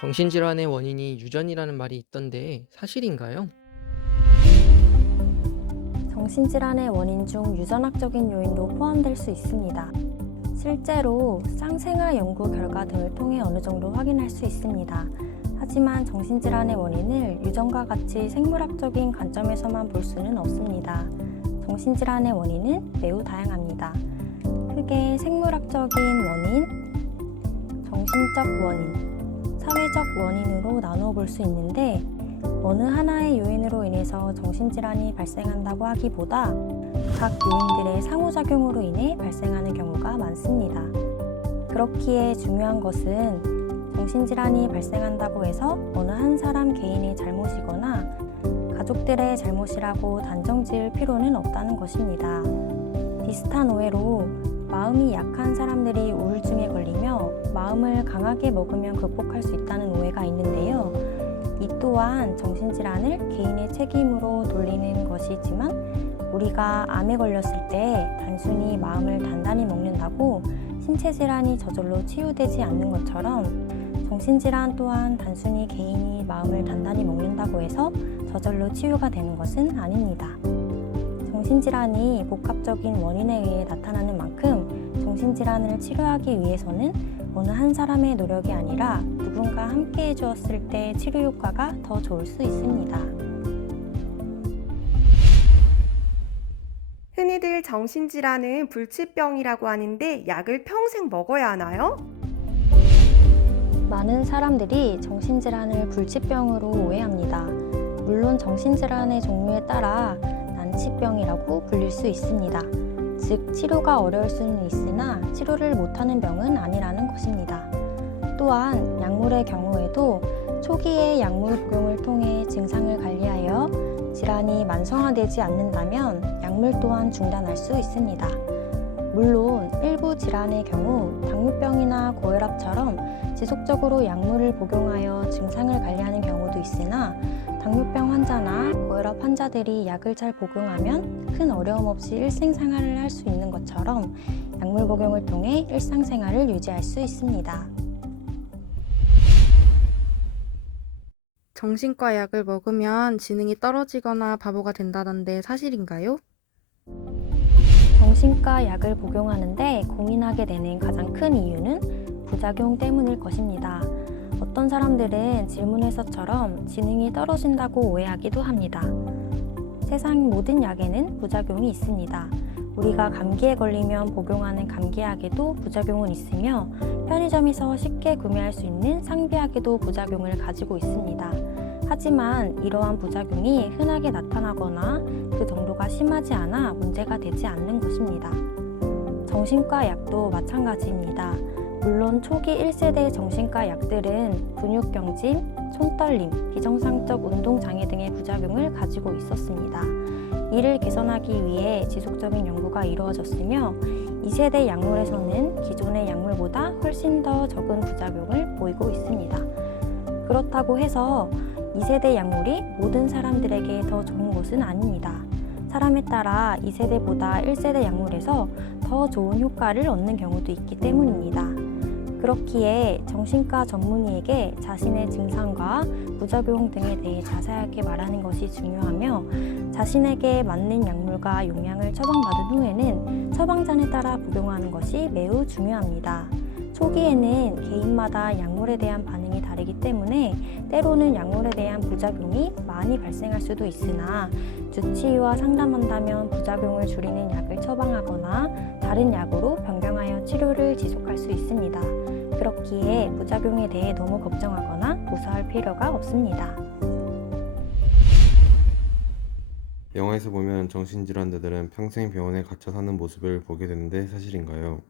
정신질환의 원인이 유전이라는 말이 있던데 사실인가요? 정신질환의 원인 중 유전학적인 요인도 포함될 수 있습니다. 실제로 쌍생아 연구 결과 등을 통해 어느 정도 확인할 수 있습니다. 하지만 정신질환의 원인을 유전과 같이 생물학적인 관점에서만 볼 수는 없습니다. 정신질환의 원인은 매우 다양합니다. 크게 생물학적인 원인, 정신적 원인, 사회적 원인으로 나누어 볼 수 있는데 어느 하나의 요인으로 인해서 정신질환이 발생한다고 하기보다 각 요인들의 상호작용으로 인해 발생하는 경우가 많습니다. 그렇기에 중요한 것은 정신질환이 발생한다고 해서 어느 한 사람 개인의 잘못이거나 가족들의 잘못이라고 단정 지을 필요는 없다는 것입니다. 비슷한 오해로 마음이 약한 사람들이 우울증에 걸리며 마음을 강하게 먹으면 극복할 수 있다는 오해가 있는데요. 이 또한 정신질환을 개인의 책임으로 돌리는 것이지만 우리가 암에 걸렸을 때 단순히 마음을 단단히 먹는다고 신체 질환이 저절로 치유되지 않는 것처럼 정신질환 또한 단순히 개인이 마음을 단단히 먹는다고 해서 저절로 치유가 되는 것은 아닙니다. 정신질환이 복합적인 원인에 의해 나타나는 만큼 정신질환을 치료하기 위해서는 어느 한 사람의 노력이 아니라 누군가 함께 해주었을 때 치료 효과가 더 좋을 수 있습니다. 흔히들 정신질환은 불치병이라고 하는데 약을 평생 먹어야 하나요? 많은 사람들이 정신질환을 불치병으로 오해합니다. 물론 정신질환의 종류에 따라 난치병이라고 불릴 수 있습니다. 즉, 치료가 어려울 수는 있으나 치료를 못하는 병은 아니라는 것입니다. 또한 약물의 경우에도 초기에 약물 복용을 통해 증상을 관리하여 질환이 만성화되지 않는다면 약물 또한 중단할 수 있습니다. 물론 일부 질환의 경우 당뇨병이나 고혈압처럼 지속적으로 약물을 복용하여 증상을 관리하는 경우도 있으나 당뇨병 환자나 고혈압 환자들이 약을 잘 복용하면 큰 어려움 없이 일상생활을 할 수 있는 것처럼 약물 복용을 통해 일상생활을 유지할 수 있습니다. 정신과 약을 먹으면 지능이 떨어지거나 바보가 된다던데 사실인가요? 정신과 약을 복용하는데 고민하게 되는 가장 큰 이유는 부작용 때문일 것입니다. 어떤 사람들은 질문에서처럼 지능이 떨어진다고 오해하기도 합니다. 세상 모든 약에는 부작용이 있습니다. 우리가 감기에 걸리면 복용하는 감기약에도 부작용은 있으며 편의점에서 쉽게 구매할 수 있는 상비약에도 부작용을 가지고 있습니다. 하지만 이러한 부작용이 흔하게 나타나거나 그 정도가 심하지 않아 문제가 되지 않는 것입니다. 정신과 약도 마찬가지입니다. 물론 초기 1세대 정신과 약들은 근육경진, 손떨림, 비정상적 운동장애 등의 부작용을 가지고 있었습니다. 이를 개선하기 위해 지속적인 연구가 이루어졌으며 2세대 약물에서는 기존의 약물보다 훨씬 더 적은 부작용을 보이고 있습니다. 그렇다고 해서 2세대 약물이 모든 사람들에게 더 좋은 것은 아닙니다. 사람에 따라 2세대보다 1세대 약물에서 더 좋은 효과를 얻는 경우도 있기 때문입니다. 그렇기에 정신과 전문의에게 자신의 증상과 부작용 등에 대해 자세하게 말하는 것이 중요하며 자신에게 맞는 약물과 용량을 처방받은 후에는 처방전에 따라 복용하는 것이 매우 중요합니다. 초기에는 개인마다 약물에 대한 반응이 다르기 때문에 때로는 약물에 대한 부작용이 많이 발생할 수도 있으나 주치의와 상담한다면 부작용을 줄이는 약을 처방하거나 다른 약으로 변경하여 치료를 지속할 수 있습니다. 그렇기에 부작용에 대해 너무 걱정하거나 무서워할 필요가 없습니다. 영화에서 보면 정신질환자들은 평생 병원에 갇혀 사는 모습을 보게 되는데 사실인가요?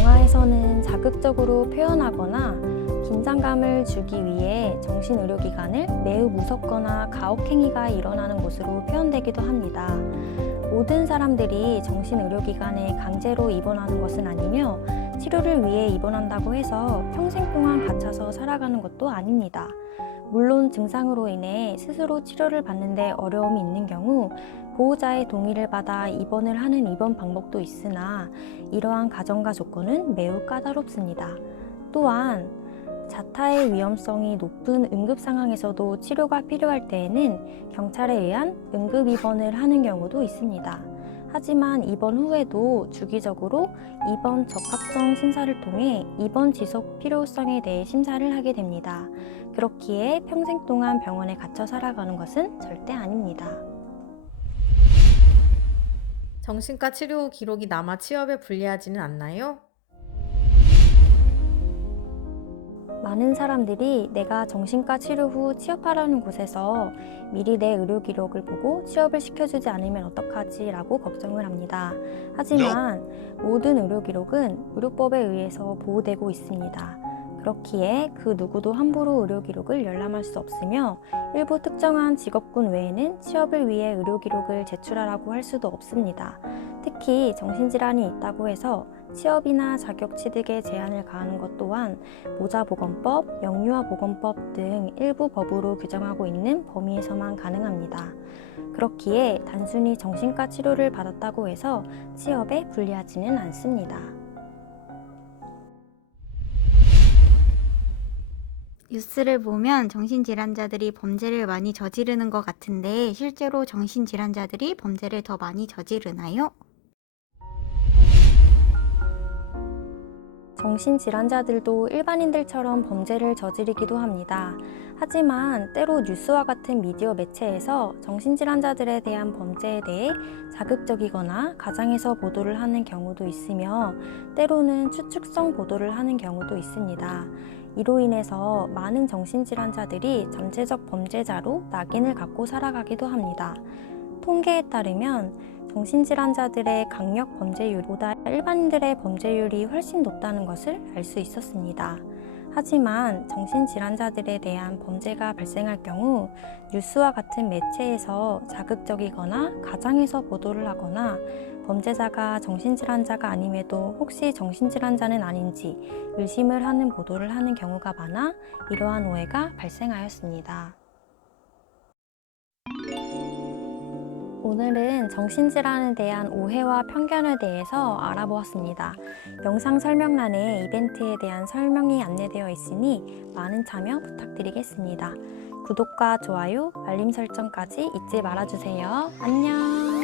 영화에서는 자극적으로 표현하거나 긴장감을 주기 위해 정신의료기관을 매우 무섭거나 가혹행위가 일어나는 곳으로 표현되기도 합니다. 모든 사람들이 정신의료기관에 강제로 입원하는 것은 아니며 치료를 위해 입원한다고 해서 평생 동안 갇혀서 살아가는 것도 아닙니다. 물론 증상으로 인해 스스로 치료를 받는데 어려움이 있는 경우 보호자의 동의를 받아 입원을 하는 입원 방법도 있으나 이러한 가정과 조건은 매우 까다롭습니다. 또한 자타의 위험성이 높은 응급 상황에서도 치료가 필요할 때에는 경찰에 의한 응급 입원을 하는 경우도 있습니다. 하지만 입원 후에도 주기적으로 입원 적합성 심사를 통해 입원 지속 필요성에 대해 심사를 하게 됩니다. 그렇기에 평생 동안 병원에 갇혀 살아가는 것은 절대 아닙니다. 정신과 치료 후 기록이 남아 취업에 불리하지는 않나요? 많은 사람들이 내가 정신과 치료 후 취업하려는 곳에서 미리 내 의료 기록을 보고 취업을 시켜주지 않으면 어떡하지 라고 걱정을 합니다. 하지만 모든 의료 기록은 의료법에 의해서 보호되고 있습니다. 그렇기에 그 누구도 함부로 의료 기록을 열람할 수 없으며 일부 특정한 직업군 외에는 취업을 위해 의료 기록을 제출하라고 할 수도 없습니다. 특히 정신질환이 있다고 해서 취업이나 자격 취득에 제한을 가하는 것 또한 모자보건법, 영유아보건법 등 일부 법으로 규정하고 있는 범위에서만 가능합니다. 그렇기에 단순히 정신과 치료를 받았다고 해서 취업에 불리하지는 않습니다. 뉴스를 보면 정신질환자들이 범죄를 많이 저지르는 것 같은데 실제로 정신질환자들이 범죄를 더 많이 저지르나요? 정신질환자들도 일반인들처럼 범죄를 저지르기도 합니다. 하지만 때로 뉴스와 같은 미디어 매체에서 정신질환자들에 대한 범죄에 대해 자극적이거나 가장해서 보도를 하는 경우도 있으며 때로는 추측성 보도를 하는 경우도 있습니다. 이로 인해서 많은 정신질환자들이 잠재적 범죄자로 낙인을 갖고 살아가기도 합니다. 통계에 따르면 정신질환자들의 강력 범죄율보다 일반인들의 범죄율이 훨씬 높다는 것을 알 수 있었습니다. 하지만 정신질환자들에 대한 범죄가 발생할 경우 뉴스와 같은 매체에서 자극적이거나 가장해서 보도를 하거나 범죄자가 정신질환자가 아님에도 혹시 정신질환자는 아닌지 의심을 하는 보도를 하는 경우가 많아 이러한 오해가 발생하였습니다. 오늘은 정신질환에 대한 오해와 편견에 대해서 알아보았습니다. 영상 설명란에 이벤트에 대한 설명이 안내되어 있으니 많은 참여 부탁드리겠습니다. 구독과 좋아요, 알림 설정까지 잊지 말아주세요. 안녕!